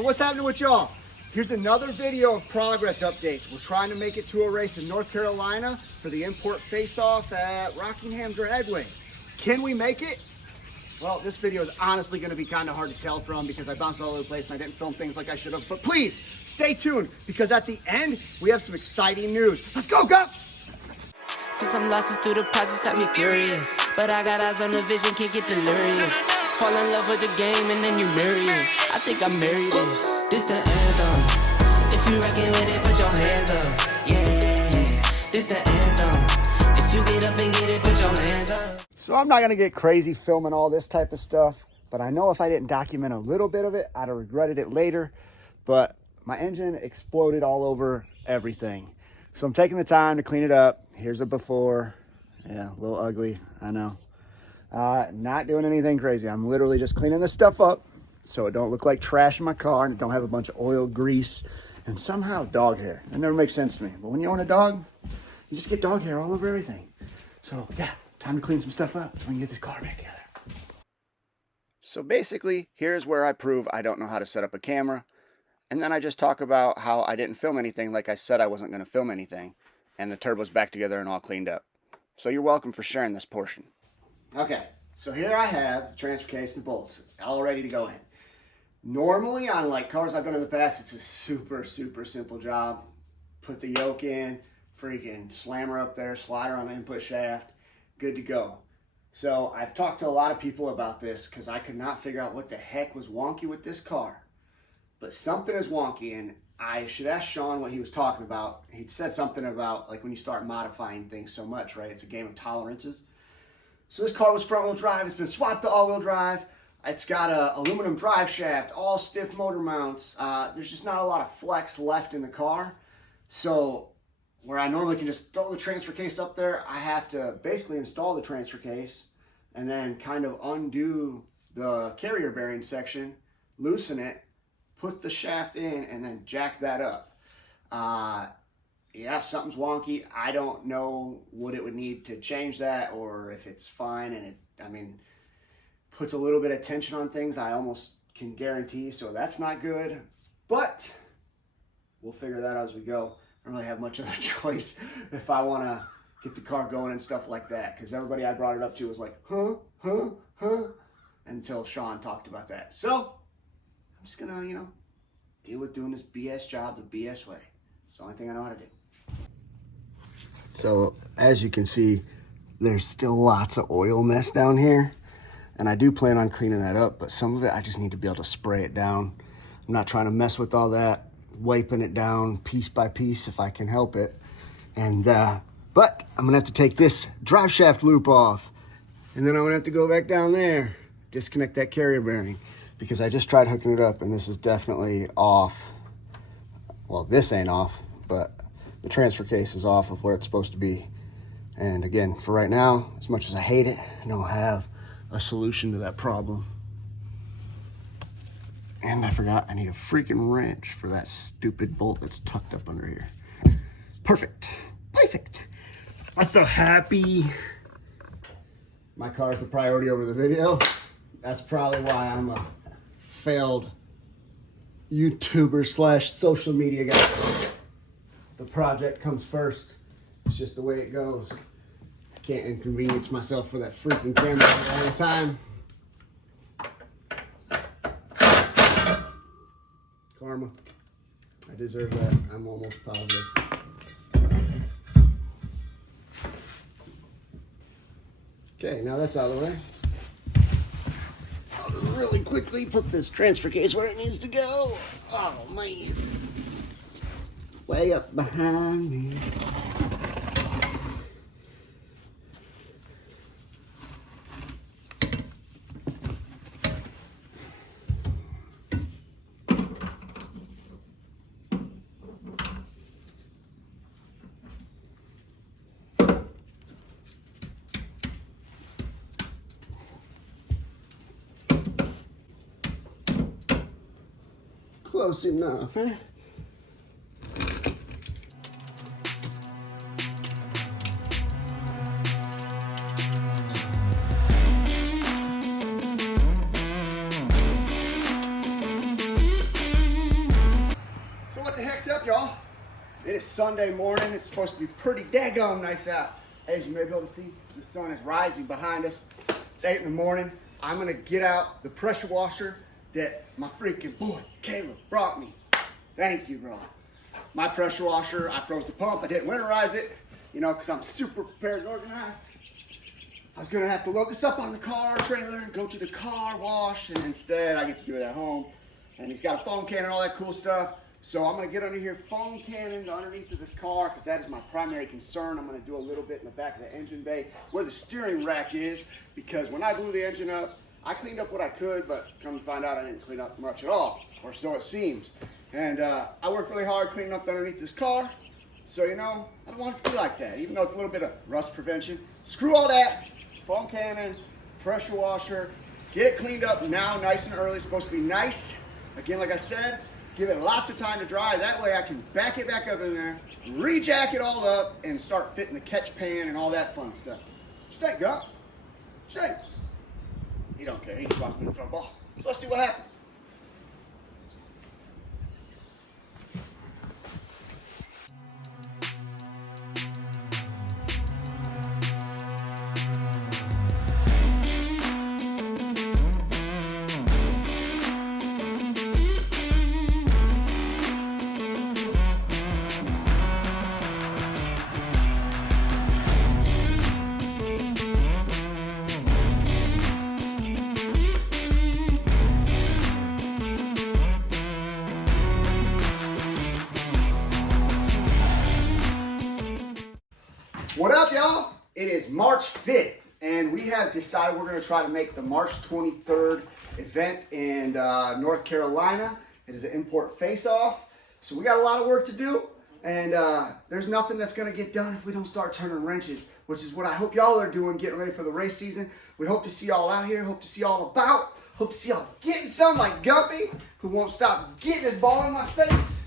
And what's happening with y'all? Here's another video of progress updates. We're trying to make it to a race in North Carolina for the import face-off at Rockingham Dragway. Can we make it? Well, this video is honestly going to be kind of hard to tell from because I bounced all over the place and I didn't film things like I should have. But please, stay tuned because at the end, we have some exciting news. Let's go, go! To some losses through the process, had me furious. But I got eyes on the vision, can't get delirious. Fall in love with the game and then you marry it. I think I married it. This the anthem. If you reckon with it, put your hands up. Yeah, this the anthem. If you get up and get it, put your hands up. So I'm not going to get crazy filming all this type of stuff, but I know if I didn't document a little bit of it, I'd have regretted it later. But my engine exploded all over everything. So I'm taking the time to clean it up. Here's a before. Yeah, a little ugly, I know. Not doing anything crazy. I'm literally just cleaning this stuff up so it don't look like trash in my car and it don't have a bunch of oil, grease, and somehow dog hair. That never makes sense to me. But when you own a dog, you just get dog hair all over everything. So yeah, time to clean some stuff up so we can get this car back together. So basically, here's where I prove I don't know how to set up a camera. And then I just talk about how I didn't film anything like I said I wasn't going to film anything. And the turbo's back together and all cleaned up. So you're welcome for sharing this portion. Okay, so here I have the transfer case and the bolts all ready to go in. Normally on like cars I've done in the past, it's a super simple job. Put the yoke in, freaking slam her up there, slide her on the input shaft, good to go. So I've talked to a lot of people about this because I could not figure out what the heck was wonky with this car. But something is wonky, and I should ask Sean what he was talking about. He said something about like when you start modifying things so much, right? It's a game of tolerances. So this car was front wheel drive. It's been swapped to all wheel drive. It's got a aluminum drive shaft, all stiff motor mounts. There's just not a lot of flex left in the car. So where I normally can just throw the transfer case up there, I have to basically install the transfer case and then kind of undo the carrier bearing section, loosen it, put the shaft in, and then jack that up. Yeah, something's wonky. I don't know what it would need to change that or if it's fine and it, puts a little bit of tension on things, I almost can guarantee, so that's not good. But we'll figure that out as we go. I don't really have much other choice if I want to get the car going and stuff like that, because everybody I brought it up to was like, huh, until Sean talked about that. So I'm just gonna, deal with doing this BS job the BS way. It's the only thing I know how to do. So as you can see, there's still lots of oil mess down here. And I do plan on cleaning that up, but some of it I just need to be able to spray it down. I'm not trying to mess with all that, wiping it down piece by piece if I can help it. And but I'm gonna have to take this drive shaft loop off. And then I'm gonna have to go back down there, disconnect that carrier bearing, because I just tried hooking it up and this is definitely off. Well, this ain't off, but the transfer case is off of where it's supposed to be. And again, for right now, as much as I hate it, I don't have a solution to that problem. And I forgot I need a freaking wrench for that stupid bolt that's tucked up under here. Perfect. I'm so happy. My car is the priority over the video. That's probably why I'm a failed YouTuber / social media guy. The project comes first. It's just the way it goes. I can't inconvenience myself for that freaking camera all the time. Karma. I deserve that. I'm almost positive. Okay, now that's out of the way. I'll just really quickly put this transfer case where it needs to go. Oh, man. Way up behind me. Close enough, eh? up, y'all? It is Sunday morning. It's supposed to be pretty daggone nice out. As you may be able to see, the sun is rising behind us. It's 8 in the morning. I'm gonna get out the pressure washer that my freaking boy, Caleb, brought me. Thank you, bro. My pressure washer, I froze the pump. I didn't winterize it, you know, because I'm super prepared and organized. I was gonna have to load this up on the car trailer and go to the car wash, and instead I get to do it at home. And he's got a foam can and all that cool stuff. So I'm gonna get under here, foam cannon underneath of this car, because that is my primary concern. I'm gonna do a little bit in the back of the engine bay where the steering rack is, because when I blew the engine up, I cleaned up what I could, but come to find out I didn't clean up much at all, or so it seems. And I worked really hard cleaning up underneath this car. So, you know, I don't want it to be like that, even though it's a little bit of rust prevention. Screw all that. Foam cannon, pressure washer, get it cleaned up now, nice and early. It's supposed to be nice. Again, like I said, give it lots of time to dry. That way I can back it back up in there, re-jack it all up, and start fitting the catch pan and all that fun stuff. Stay, Gump. Stay. He don't care. He just wants me to throw the ball. So let's see what happens. What up, y'all? It is March 5th, and we have decided we're going to try to make the March 23rd event in North Carolina. It is an import face-off, so we got a lot of work to do, and there's nothing that's going to get done if we don't start turning wrenches, which is what I hope y'all are doing, getting ready for the race season. We hope to see y'all out here, hope to see y'all about, hope to see y'all getting some like Gumpy, who won't stop getting his ball in my face.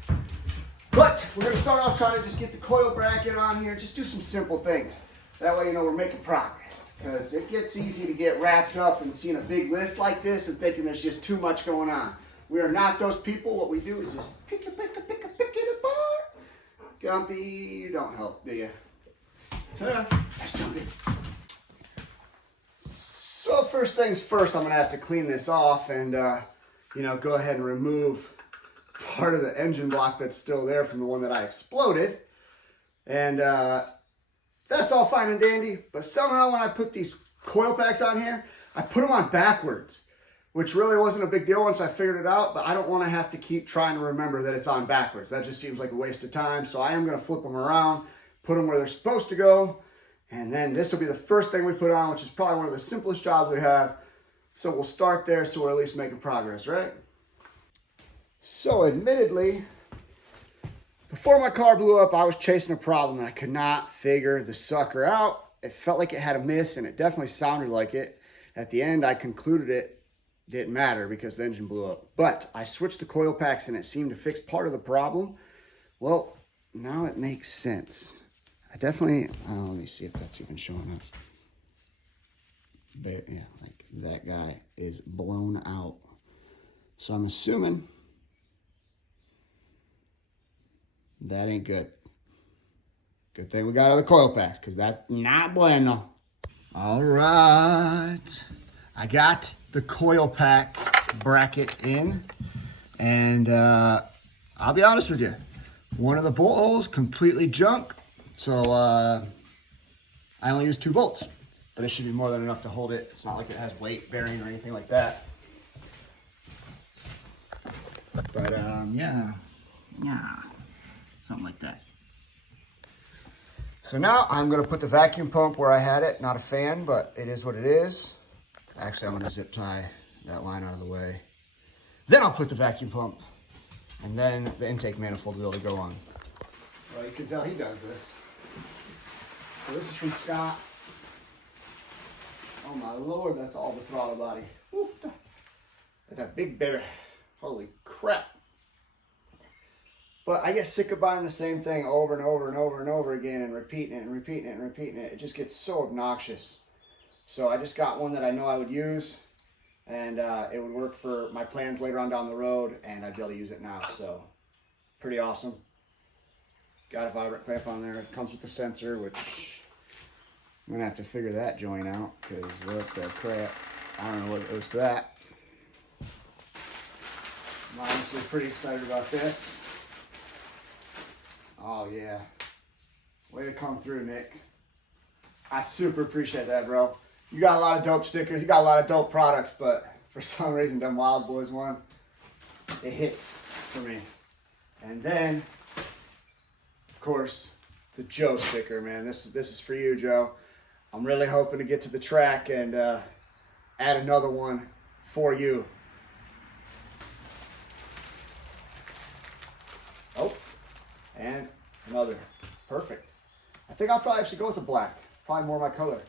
But we're going to start off trying to just get the coil bracket on here, just do some simple things. That way, you know, we're making progress. Because it gets easy to get wrapped up and seeing a big list like this and thinking there's just too much going on. We are not those people. What we do is just pick it apart. Gumpy, you don't help, do you? Ta-da. Let's jump in. So first things first, I'm going to have to clean this off and, you know, go ahead and remove part of the engine block that's still there from the one that I exploded. And that's all fine and dandy, but somehow when I put these coil packs on here, I put them on backwards, which really wasn't a big deal once I figured it out, but I don't want to have to keep trying to remember that it's on backwards. That just seems like a waste of time, so I am going to flip them around, put them where they're supposed to go, and then this will be the first thing we put on, which is probably one of the simplest jobs we have. So we'll start there so we're at least making progress, right? So admittedly, before my car blew up, I was chasing a problem and I could not figure the sucker out. It felt like it had a miss and it definitely sounded like it. At the end, I concluded it didn't matter because the engine blew up. But I switched the coil packs and it seemed to fix part of the problem. Well, now it makes sense. I definitely, let me see if that's even showing up. But yeah, like that guy is blown out. So I'm assuming that ain't good. Good thing we got other coil packs, because that's not bueno. All right. I got the coil pack bracket in, and I'll be honest with you. One of the bolt holes completely junk, so I only used 2 bolts, but it should be more than enough to hold it. It's not like it has weight bearing or anything like that. But yeah. Something like that. So now I'm going to put the vacuum pump where I had it. Not a fan, but it is what it is. Actually, I'm going to zip tie that line out of the way. Then I'll put the vacuum pump, and then the intake manifold will be able to go on. Well, you can tell he does this. So this is from Scott. Oh my Lord, that's all the throttle body. Oof, that big baby. Holy crap. But I get sick of buying the same thing over and over and over and over again and repeating it and repeating it and repeating it. It just gets so obnoxious. So I just got one that I know I would use, and it would work for my plans later on down the road, and I'd be able to use it now. So pretty awesome. got a vibrant clamp on there. It comes with the sensor, which I'm gonna have to figure that joint out because what the crap, I don't know what goes to that. I'm honestly pretty excited about this. Oh yeah, way to come through, Nick. I super appreciate that, bro. You got a lot of dope stickers, you got a lot of dope products, but for some reason, them Wild Boys one, it hits for me. And then, of course, the Joe sticker, man. This is for you, Joe. I'm really hoping to get to the track and add another one for you. Oh, and another. Perfect. I think I'll probably actually go with the black. Probably more my color.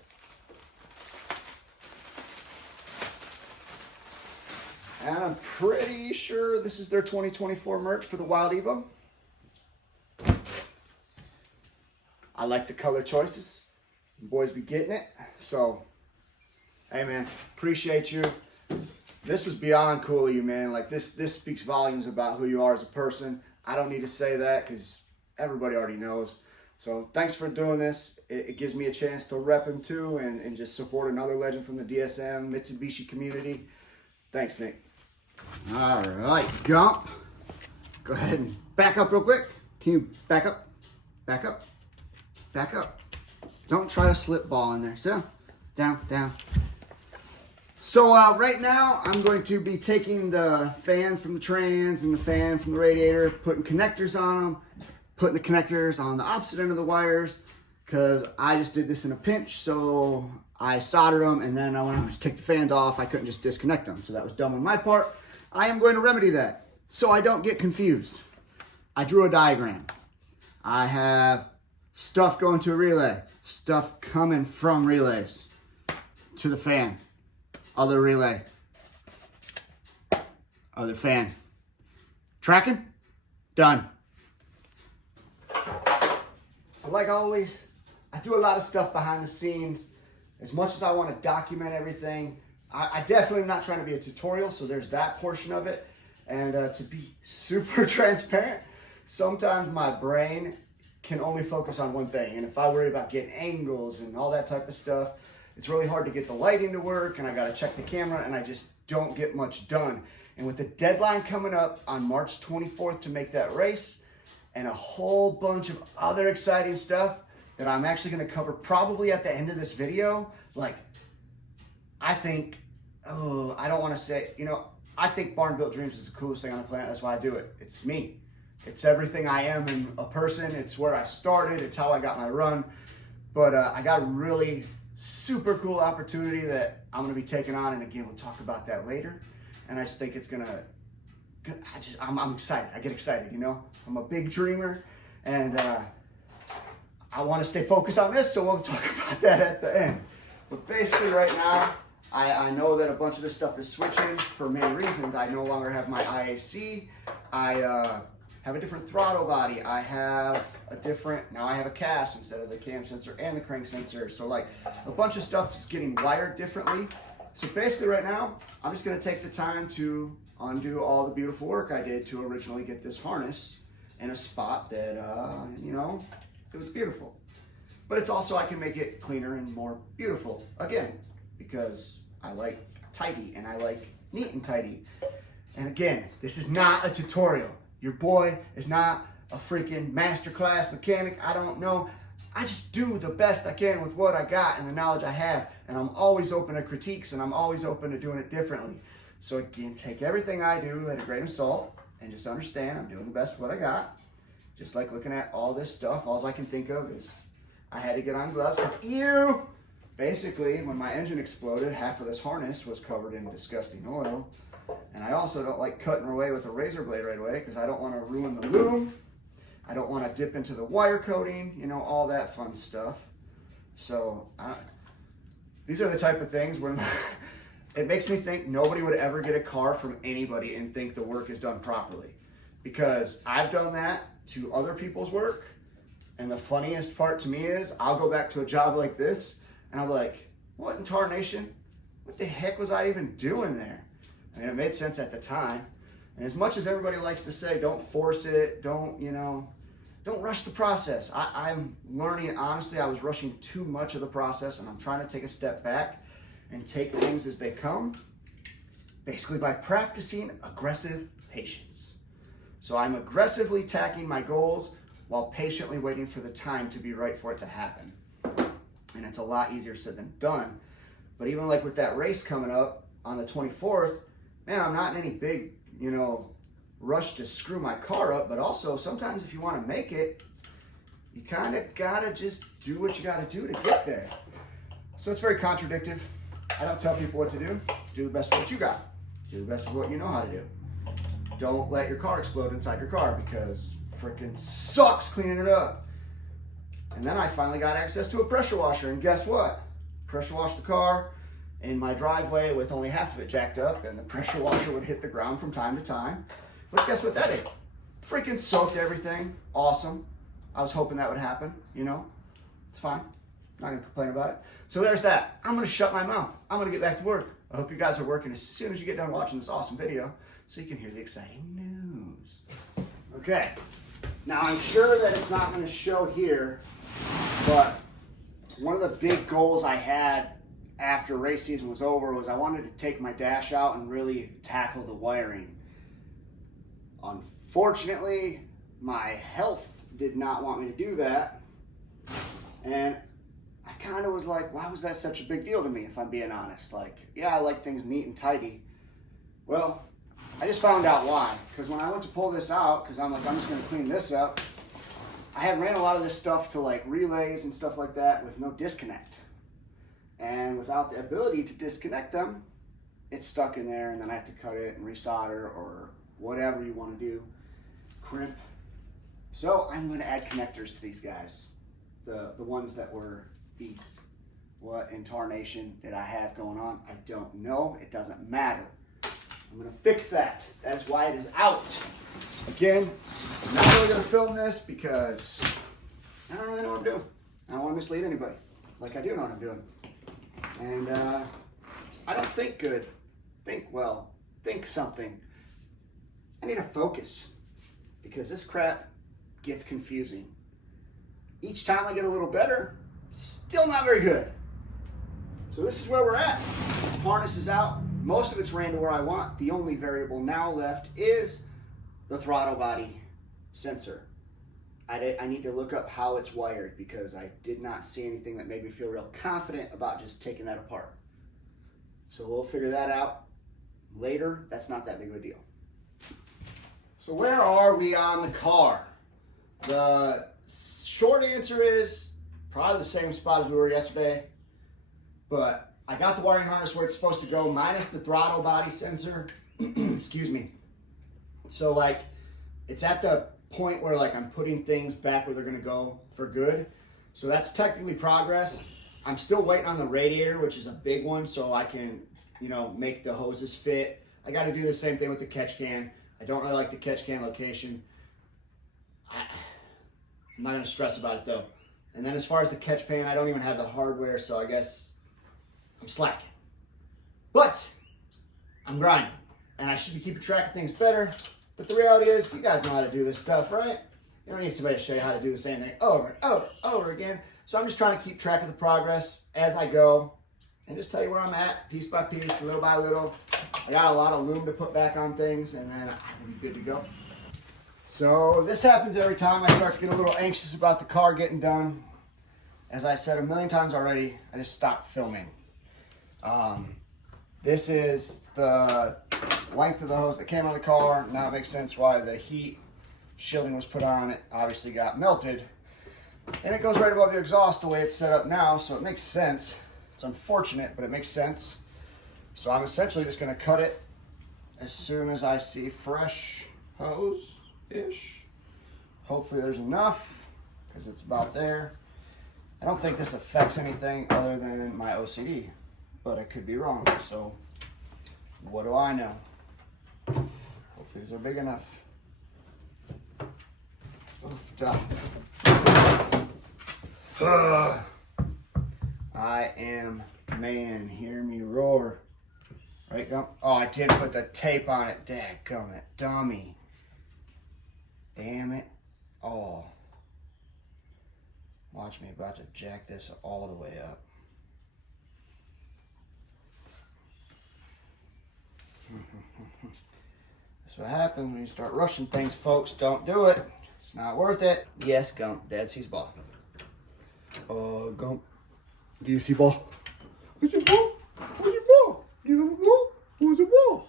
And I'm pretty sure this is their 2024 merch for the Wild Evo. I like the color choices. The boys be getting it. So, hey man, appreciate you. This was beyond cool of you, man. Like this speaks volumes about who you are as a person. I don't need to say that because everybody already knows. So thanks for doing this. It gives me a chance to rep him too and just support another legend from the DSM Mitsubishi community. Thanks, Nick. All right, Gump. Go ahead and back up real quick. Can you back up? Back up. Back up. Don't try to slip ball in there. Sit down. Down, down. So right now, I'm going to be taking the fan from the trans and the fan from the radiator, putting connectors on them, putting the connectors on the opposite end of the wires, because I just did this in a pinch, so I soldered them, and then when I was to take the fans off, I couldn't just disconnect them, so that was dumb on my part. I am going to remedy that, so I don't get confused. I drew a diagram. I have stuff going to a relay, stuff coming from relays to the fan, other relay, other fan. Tracking? Done. So like always, I do a lot of stuff behind the scenes. As much as I want to document everything, I definitely am not trying to be a tutorial, so there's that portion of it. And to be super transparent, sometimes my brain can only focus on one thing. And if I worry about getting angles and all that type of stuff, it's really hard to get the lighting to work, and I got to check the camera, and I just don't get much done. And with the deadline coming up on March 24th to make that race, and a whole bunch of other exciting stuff that I'm actually going to cover probably at the end of this video, like, I think, I don't want to say, I think Barn Built Dreams is the coolest thing on the planet. That's why I do it. It's me. It's everything I am in a person. It's where I started. It's how I got my run. But I got a really super cool opportunity that I'm going to be taking on. And again, we'll talk about that later. And I just think it's going to, I'm excited. I get excited, I'm a big dreamer. And I want to stay focused on this. So we'll talk about that at the end. But basically right now, I know that a bunch of this stuff is switching for many reasons. I no longer have my IAC. I have a different throttle body. I have now I have a CAS instead of the cam sensor and the crank sensor. So like a bunch of stuff is getting wired differently. So basically right now, I'm just gonna take the time to undo all the beautiful work I did to originally get this harness in a spot that, it was beautiful. But it's also, I can make it cleaner and more beautiful, again, because I like tidy and I like neat and tidy. And again, this is not a tutorial. Your boy is not a freaking masterclass mechanic. I don't know. I just do the best I can with what I got and the knowledge I have. And I'm always open to critiques, and I'm always open to doing it differently. So again, take everything I do at a grain of salt and just understand I'm doing the best with what I got. Just like looking at all this stuff, all I can think of is I had to get on gloves because basically, when my engine exploded, half of this harness was covered in disgusting oil. And I also don't like cutting away with a razor blade right away because I don't want to ruin the loom. I don't want to dip into the wire coating, all that fun stuff. So these are the type of things where it makes me think nobody would ever get a car from anybody and think the work is done properly. Because I've done that to other people's work. And the funniest part to me is I'll go back to a job like this and I'll be like, what in tarnation? What the heck was I even doing there? I mean, it made sense at the time. And as much as everybody likes to say, don't force it, don't, don't rush the process. I'm learning, honestly, I was rushing too much of the process, and I'm trying to take a step back and take things as they come, basically by practicing aggressive patience. So I'm aggressively tacking my goals while patiently waiting for the time to be right for it to happen. And it's a lot easier said than done. But even like with that race coming up on the 24th, man, I'm not in any big, rush to screw my car up, but also sometimes if you want to make it, you kind of gotta just do what you gotta do to get there. So it's very contradictory. I don't tell people what to do. Do the best of what you got. Do the best of what you know how to do. Don't let your car explode inside your car, because freaking sucks cleaning it up. And then I finally got access to a pressure washer, and guess what? Pressure washed the car in my driveway with only half of it jacked up, and the pressure washer would hit the ground from time to time. But guess what that did? Freaking soaked everything. Awesome. I was hoping that would happen, It's fine. Not gonna complain about it. So there's that. I'm gonna shut my mouth. I'm gonna get back to work. I hope you guys are working as soon as you get done watching this awesome video so you can hear the exciting news. Okay. Now I'm sure that it's not gonna show here, but one of the big goals I had after race season was over was I wanted to take my dash out and really tackle the wiring. Unfortunately, my health did not want me to do that. And I kind of was like, why was that such a big deal to me, if I'm being honest? Like, yeah, I like things neat and tidy. Well, I just found out why. Because when I went to pull this out, because I'm like, I'm just going to clean this up, I had ran a lot of this stuff to like relays and stuff like that with no disconnect. And without the ability to disconnect them, it's stuck in there, and then I have to cut it and resolder or whatever you want to do, crimp. So I'm going to add connectors to these guys, the ones that were these. What in tarnation did I have going on? I don't know. It doesn't matter. I'm going to fix that. That's why it is out. Again, I'm not really going to film this because I don't really know what I'm doing. I don't want to mislead anybody, like I do know what I'm doing. And I don't think good, think well, think something. I need to focus, because this crap gets confusing. Each time I get a little better, still not very good. So this is where we're at. Harness is out. Most of it's ran to where I want. The only variable now left is the throttle body sensor. I need to look up how it's wired, because I did not see anything that made me feel real confident about just taking that apart. So we'll figure that out later. That's not that big of a deal. So where are we on the car? The short answer is probably the same spot as we were yesterday, but I got the wiring harness where it's supposed to go, minus the throttle body sensor. Excuse me. So like, it's at the point where like I'm putting things back where they're gonna go for good. So that's technically progress. I'm still waiting on the radiator, which is a big one, so I can, make the hoses fit. I got to do the same thing with the catch can. I don't really like the catch can location. I'm not gonna stress about it though. And then as far as the catch pan, I don't even have the hardware, so I guess I'm slacking. But I'm grinding, and I should be keeping track of things better. But the reality is, you guys know how to do this stuff, right? You don't need somebody to show you how to do the same thing over and over and over again. So I'm just trying to keep track of the progress as I go, and just tell you where I'm at, piece by piece, little by little. I got a lot of loom to put back on things, and then I will be good to go. So this happens every time I start to get a little anxious about the car getting done. As I said a million times already, I just stopped filming. This is the length of the hose that came on the car. Now it makes sense why the heat shielding was put on. It obviously got melted. And it goes right above the exhaust the way it's set up now, so it makes sense. It's unfortunate, but it makes sense. So I'm essentially just gonna cut it as soon as I see fresh hose-ish. Hopefully there's enough, because it's about there. I don't think this affects anything other than my OCD, but I could be wrong, so what do I know? Hopefully these are big enough. I am man, hear me roar. Right, go. Oh, I did put the tape on it. Dadgummit, dummy. Damn it all. Watch me about to jack this all the way up. That's what happens when you start rushing things, folks. Don't do it. It's not worth it. Yes, Gump. Dad sees ball. Gump. Do you see ball? Where's your ball? Where's your ball? Do you have a ball? Where's the ball?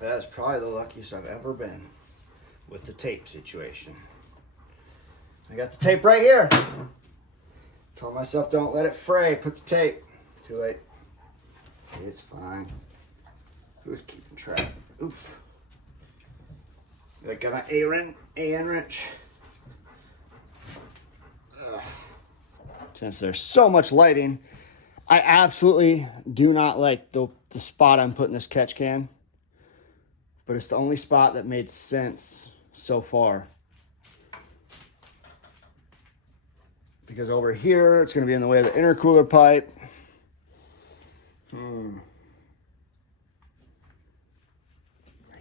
That's probably the luckiest I've ever been with the tape situation. I got the tape right here. Told myself don't let it fray. Put the tape. Too late. It's fine. Who's keeping track? Oof. I got my AN wrench. Ugh. Since there's so much lighting, I absolutely do not like the spot I'm putting this catch can. But it's the only spot that made sense so far. Because over here, it's going to be in the way of the intercooler pipe. I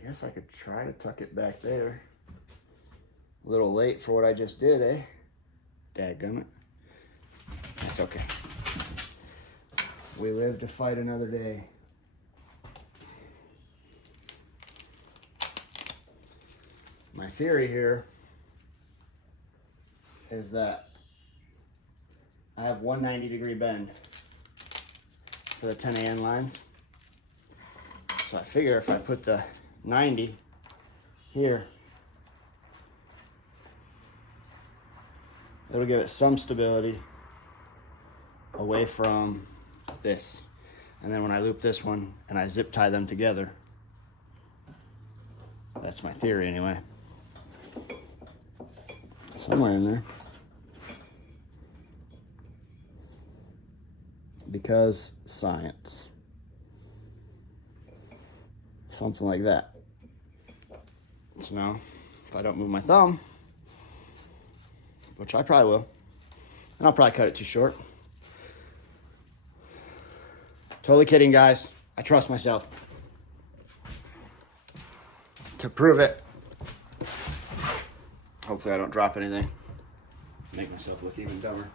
guess I could try to tuck it back there. A little late for what I just did, eh? Dadgummit. That's okay. We live to fight another day. My theory here is that I have 190-degree bend for the 10 AN lines. So I figure if I put the 90 here, it'll give it some stability away from this. And then when I loop this one and I zip tie them together, that's my theory anyway. Somewhere in there. Because science. Something like that. So now, if I don't move my thumb, which I probably will, and I'll probably cut it too short. Totally kidding, guys. I trust myself. To prove it, hopefully I don't drop anything. Make myself look even dumber.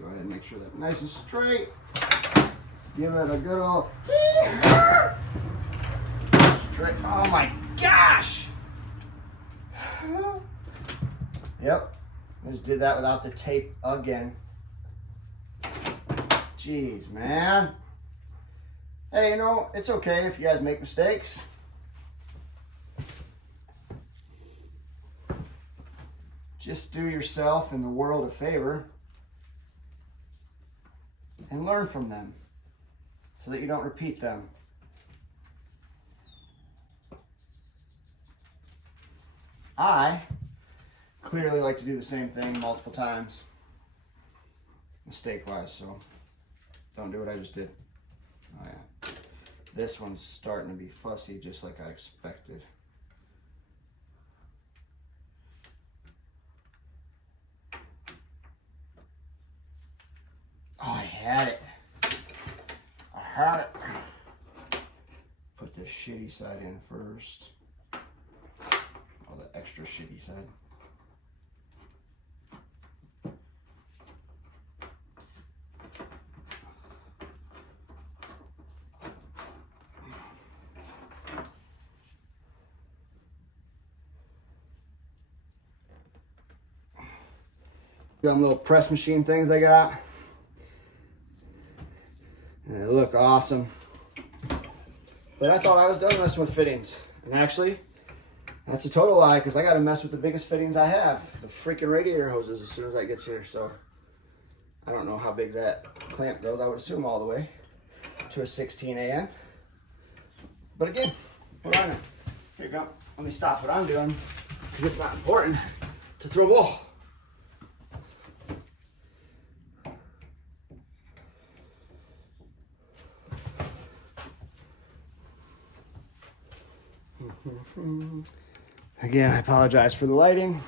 Go ahead and make sure that's nice and straight. Give it a good old straight. Oh my gosh! Yep. I just did that without the tape again. Jeez, man. Hey, you know, it's okay if you guys make mistakes. Just do yourself and the world a favor and learn from them so that you don't repeat them. I clearly like to do the same thing multiple times, mistake-wise, so don't do what I just did. Oh yeah, this one's starting to be fussy just like I expected. Oh, I had it. I had it. Put the shitty side in first. Oh, the extra shitty side. Some little press machine things I got. And they look awesome. But I thought I was done messing with fittings. And actually, that's a total lie because I got to mess with the biggest fittings I have. The freaking radiator hoses as soon as that gets here. So I don't know how big that clamp goes. I would assume all the way to a 16 AN. But again, what I'm doing. Here you go. Let me stop what I'm doing because it's not important to throw a ball. Again, I apologize for the lighting.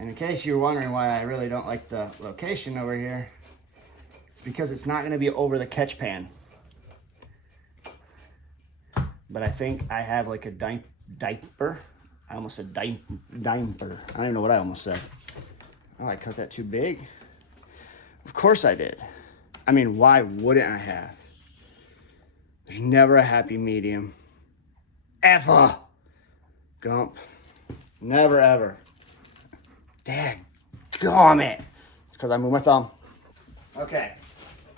And in case you're wondering why I really don't like the location over here, it's because it's not going to be over the catch pan. But I think I have like a diaper. I almost said diaper. I don't even know what I almost said. Oh, I cut that too big? Of course I did. I mean, why wouldn't I have? There's never a happy medium. Ever. Gump. Never, ever. Dadgummit. It's because I moved my thumb. Okay.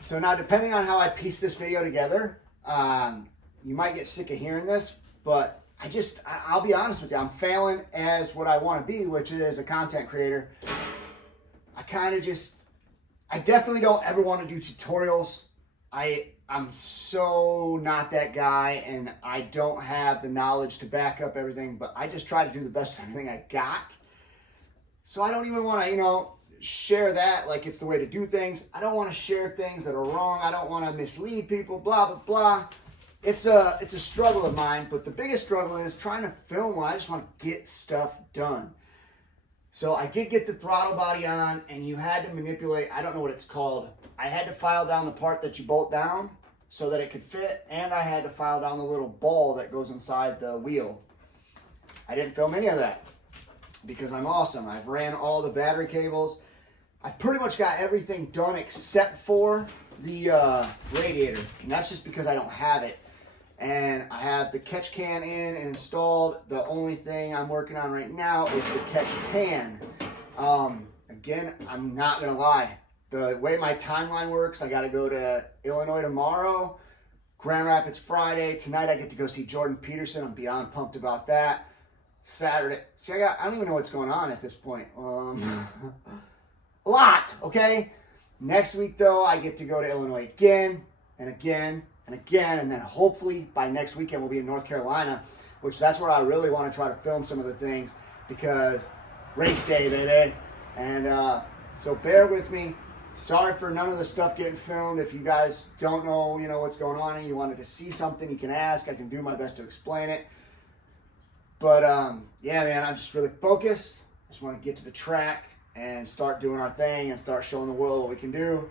So now, depending on how I piece this video together, you might get sick of hearing this, but I'll be honest with you. I'm failing as what I want to be, which is a content creator. I definitely don't ever want to do tutorials. I'm so not that guy, and I don't have the knowledge to back up everything, but I just try to do the best of everything I got. So I don't even want to, share that like it's the way to do things. I don't want to share things that are wrong. I don't want to mislead people, blah, blah, blah. It's a struggle of mine, but the biggest struggle is trying to film when I just want to get stuff done. So I did get the throttle body on, and you had to manipulate, I don't know what it's called. I had to file down the part that you bolt down so that it could fit, and I had to file down the little ball that goes inside the wheel. I didn't film any of that because I'm awesome. I've ran all the battery cables. I've pretty much got everything done except for the radiator, and that's just because I don't have it. And I have the catch can in and installed. The only thing I'm working on right now is the catch pan. Again, I'm not gonna lie. The way my timeline works, I gotta go to Illinois tomorrow, Grand Rapids Friday. Tonight I get to go see Jordan Peterson. I'm beyond pumped about that. Saturday, see, I don't even know what's going on at this point. A lot, okay? Next week though, I get to go to Illinois again and again and again, and then hopefully by next weekend we'll be in North Carolina, which that's where I really want to try to film some of the things, because race day, baby. And so bear with me. Sorry for none of the stuff getting filmed. If you guys don't know, what's going on and you wanted to see something, you can ask. I can do my best to explain it. But yeah, man, I'm just really focused. I just want to get to the track and start doing our thing and start showing the world what we can do.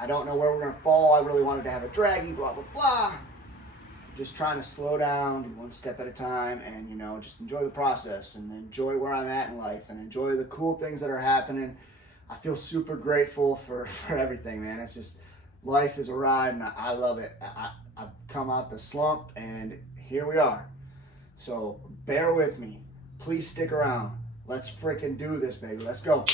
I don't know where we're going to fall. I really wanted to have a draggy, blah, blah, blah. Just trying to slow down, do one step at a time, and, just enjoy the process and enjoy where I'm at in life and enjoy the cool things that are happening. I feel super grateful for everything, man. It's just, life is a ride, and I love it. I've come out the slump, and here we are. So bear with me. Please stick around. Let's freaking do this, baby. Let's go.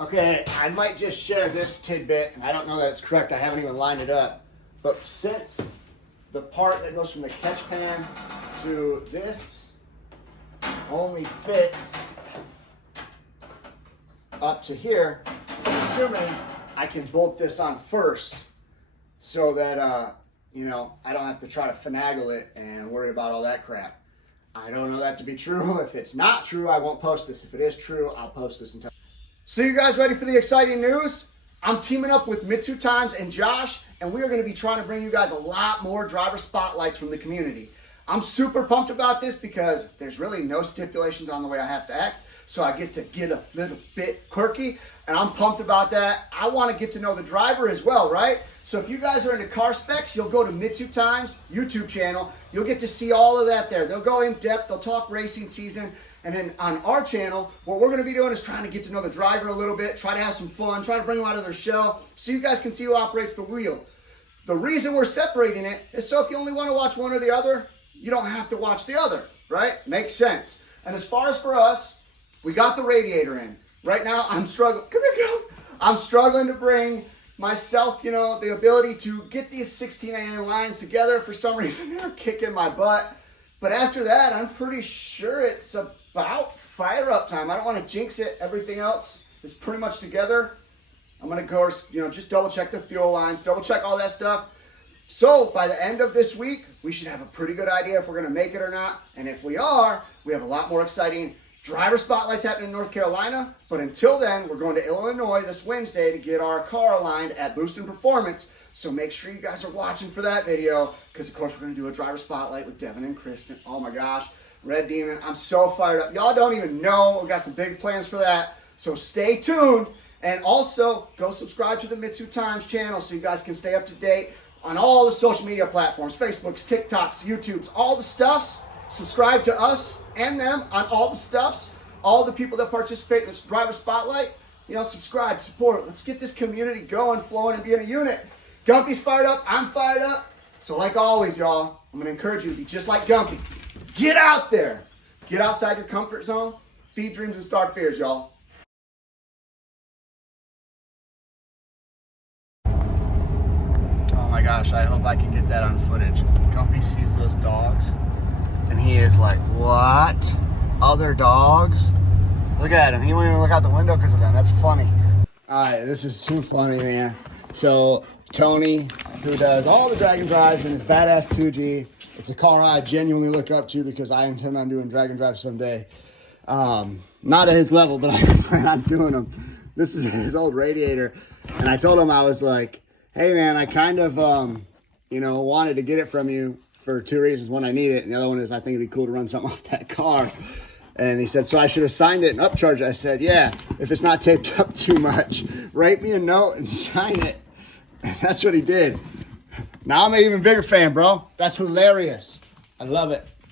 Okay, I might just share this tidbit. I don't know that it's correct. I haven't even lined it up. But since the part that goes from the catch pan to this only fits up to here, I'm assuming I can bolt this on first so that, I don't have to try to finagle it and worry about all that crap. I don't know that to be true. If it's not true, I won't post this. If it is true, I'll post this and tell. So you guys ready for the exciting news? I'm teaming up with Mitsu Times and Josh, and we are going to be trying to bring you guys a lot more driver spotlights from the community. I'm super pumped about this because there's really no stipulations on the way I have to act, so I get to get a little bit quirky, and I'm pumped about that. I want to get to know the driver as well, right? So if you guys are into car specs, you'll go to Mitsu Times YouTube channel. You'll get to see all of that there. They'll go in depth. They'll talk racing season. And then on our channel, what we're going to be doing is trying to get to know the driver a little bit, try to have some fun, try to bring them out of their shell so you guys can see who operates the wheel. The reason we're separating it is so if you only want to watch one or the other, you don't have to watch the other, right? Makes sense. And as far as for us, we got the radiator in. Right now, I'm struggling. Come here, girl. I'm struggling to bring myself, the ability to get these 16 lines together. For some reason, they're kicking my butt. But after that, I'm pretty sure it's about fire up time. I don't want to jinx it. Everything else is pretty much together. I'm going to go, just double check the fuel lines, double check all that stuff. So by the end of this week, we should have a pretty good idea if we're going to make it or not. And if we are, we have a lot more exciting driver spotlights happening in North Carolina. But until then, we're going to Illinois this Wednesday to get our car aligned at Boost in Performance So make sure you guys are watching for that video, because of course we're going to do a driver spotlight with Devin and Kristen. Oh my gosh, Red Demon, I'm so fired up. Y'all don't even know, we got some big plans for that. So stay tuned, and also go subscribe to the Mitsu Times channel so you guys can stay up to date on all the social media platforms, Facebooks, TikToks, YouTubes, all the stuffs. Subscribe to us and them on all the stuffs. All the people that participate in this driver spotlight, you know, subscribe, support. Let's get this community going, flowing, and being a unit. Gumpy's fired up. I'm fired up. So like always, y'all, I'm going to encourage you to be just like Gumpy. Get out there. Get outside your comfort zone. Feed dreams and start fears, y'all. Oh my gosh, I hope I can get that on footage. Gumpy sees those dogs, and he is like, what? Other dogs? Look at him. He won't even look out the window because of them. That's funny. All right, this is too funny, man. So Tony, who does all the Dragon Drives in his badass 2G, it's a car I genuinely look up to because I intend on doing Dragon Drives someday. Not at his level, but I plan on doing them. This is his old radiator, and I told him, I was like, hey man, I kind of, wanted to get it from you for two reasons. One, I need it, and the other one is I think it'd be cool to run something off that car. And he said, so I should have signed it and upcharged it. I said, yeah, if it's not taped up too much, write me a note and sign it. And that's what he did. Now I'm an even bigger fan, bro. That's hilarious. I love it.